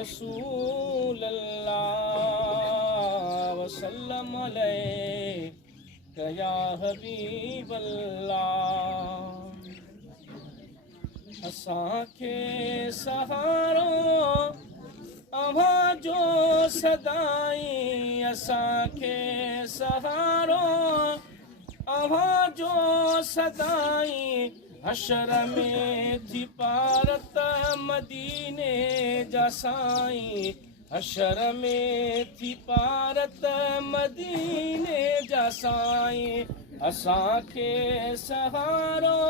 रसूल अल्लाह वसल्लम अलैका या हबीब अल्लाह। असांखे सहारो अव्हां जो सदाई, असांखे सहारो अव्हां जो सदाई। हशर में थी पारत मदीने जा साईं, हशर में थी पारत मदीने जा साईं। असांखे सहारो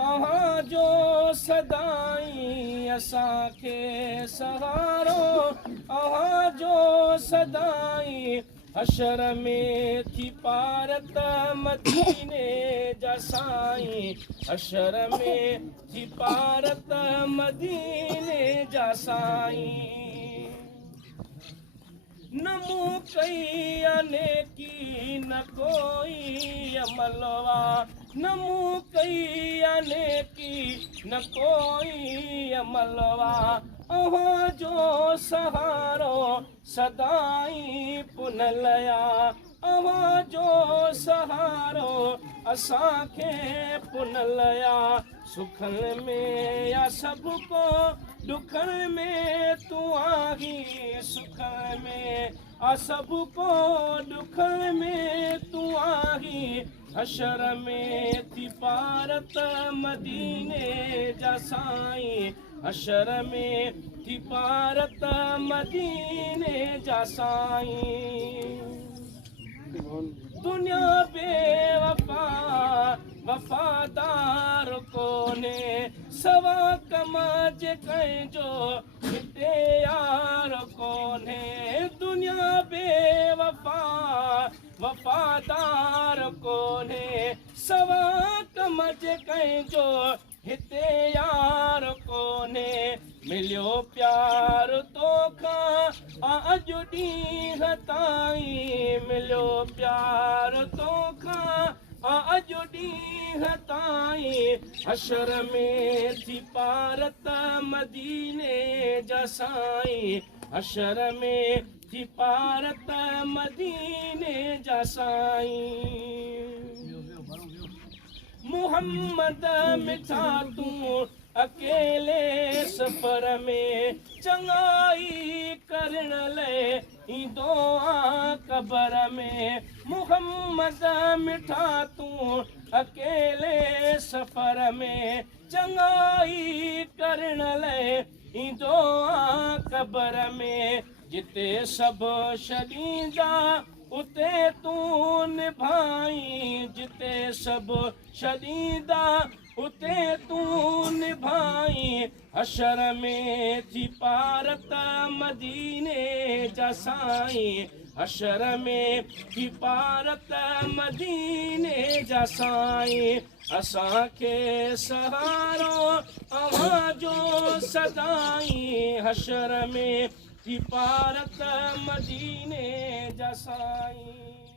अव्हां जो सदाई, असांखे सहारो अव्हां जो सदाई। हशर में थी पारत मदीने जा साईं, हशर में थी पारत मदीने जा साईं। न मूं कई अनेकी न कोई अमलवा, न मूं कई अनेकी न कोई अमलवा। अव्हां जो सहारो सदाई पुनलया, अव्हां जो सहारो असांखे पुनलया। सुखनि में या सभु को दुखनि में तूं आहीं, सुखनि में आ सभु को दुखनि में तूं आहीं। हशर में थी पारत मदीने जा साईं, हशर में थी पारत मदीने जा साईं। दुनिया बेवफा वफादार कोने, सवा कमा जे कंहिंजो हिते यार कोने। दुनिया बेवफा वफादार कोने, सवा कम जे कंहिंजो हिते यार कोने। मिलियो प्यार तोखां अॼु ॾींहं ताईं, मिलियो प्यार तोखां अॼु ॾींहं ताईं। हशर में थी पारत मदीने जा साईं, हशर में थी पारत मदीने जा साईं। मोहम्मद मिठा तूं अकेले सफ़र में, चङाई करण लाइ ईंदो आं क़बर में। मोहम्मद मिठा तूं अकेले सफ़र में, चङाई करण लाइ ईंदो आं क़बर में। जिते सभु छॾींदा उते तूं निभाईं, जिते सभु छॾींदा उते तूं निभाईं। हशर में थी पारत मदीने जा साईं, हशर में थी पारत मदीने जा साईं। असांखे सहारो अव्हां जो सदाई, हशर में थी पारत मदीने जा साईं।